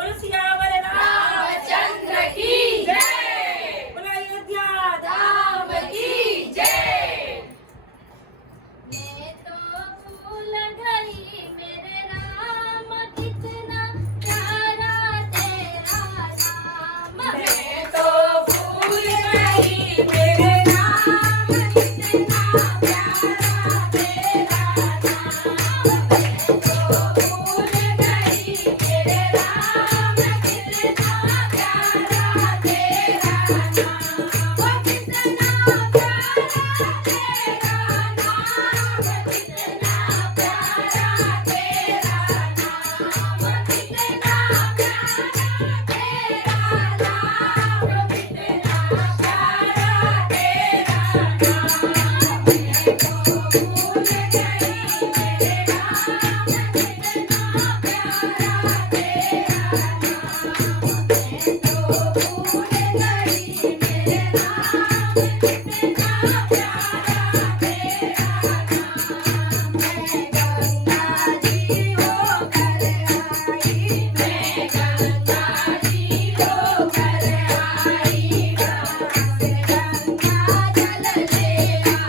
बोलो सियावर रामचंद्र की जय। बोलो अयोध्या धाम की जय। मैं तो भूल गई मेरे राम कितना प्यारा तेरा नाम। मैं तो भूल गई मेरे राम कितना प्यारा तेरा नाम। मैं तो भूल गई मेरे राम कितना प्यारा तेरा नाम। वो कितना प्यारा तेरा नाम, कितना प्यारा तेरा नाम, कितना प्यारा तेरा नाम, कितना प्यारा तेरा नाम। मैं तो भूल गई मेरे राम कितना प्यारा तेरा नाम। मैं तो भूल गई मेरे राम कितना प्यारा तेरा नाम। मैं गंगा जी होकर आई, मैं गंगा जी होकर आई, कहाँ से गंगा जल ले आई,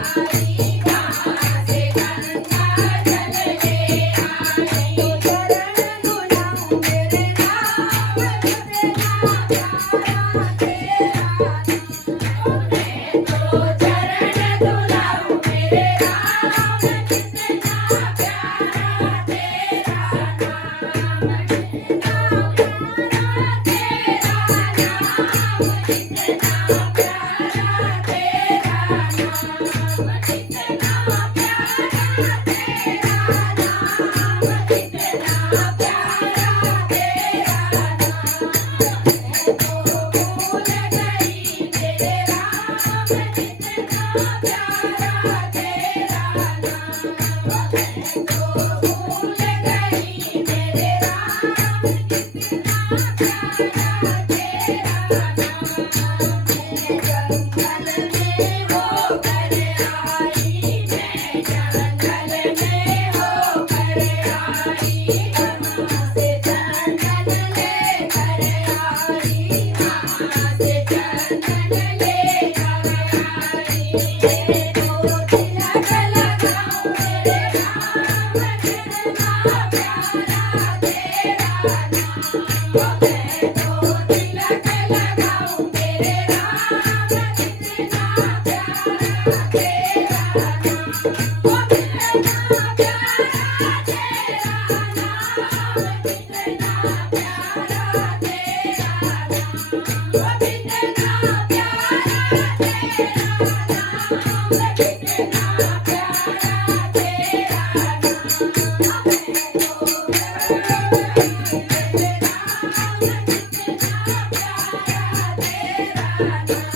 कहाँ से गंगा जल ले आई। तो चरण धुलाऊं मेरे राम कितना प्यारा तेरा नाम। मैं तो चरण धुलाऊं मेरे राम कितना प्यारा तेरा नाम, कितना प्यारा तेरा नाम, कितना प्यारा तेरा नाम, कितना प्यारा तेरा नाम, कितना प्यारा तेरा नाम। मैं तो भूल गई मेरे राम कितना प्यारा तेरा नाम। मैं तो भूल गई मेरे राम कितना प्यारा तेरा नाम। मैं जंगल में होकर आई, मैं जंगल में होकर आई, कहाँ से चंदन लेकर आई, कहाँ से चंदन लेकर आई। मैं तो तिलक लगाऊं मेरे राम कितना प्यारा तेरा नाम। मैं तो तिलक लगाऊं मेरे राम कितना प्यारा तेरा नाम। वो कितना प्यारा तेरा नाम, कितना प्यारा तेरा नाम, वो कितना प्यारा तेरा नाम, कितना प्यारा तेरा नाम। मैं तो मेरे राम कितना प्यारा तेरा नाम।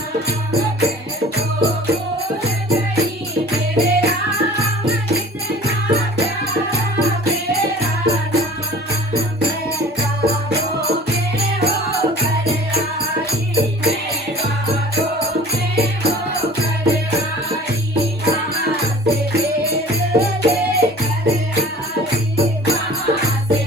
मैं तो भूल गई मेरे राम कितना प्यारा तेरा नाम। मैं बाहों में होकर आई, मैं बाहों में होकर आई, कहाँ से बेल लेकर आई, कहाँ से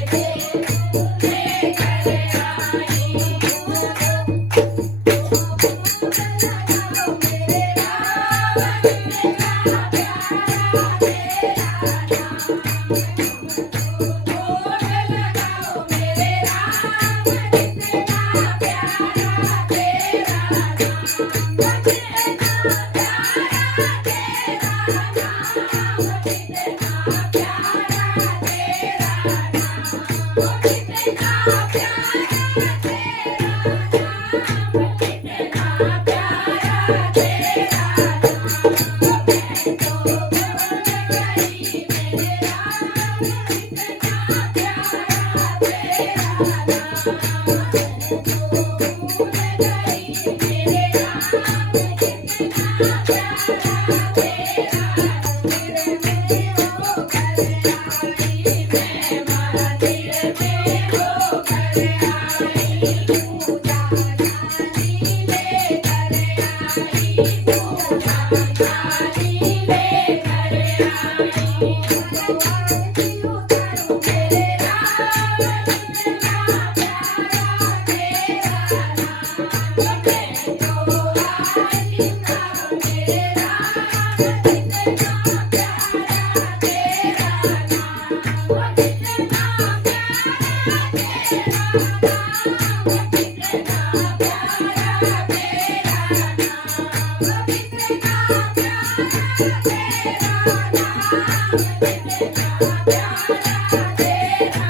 तेरा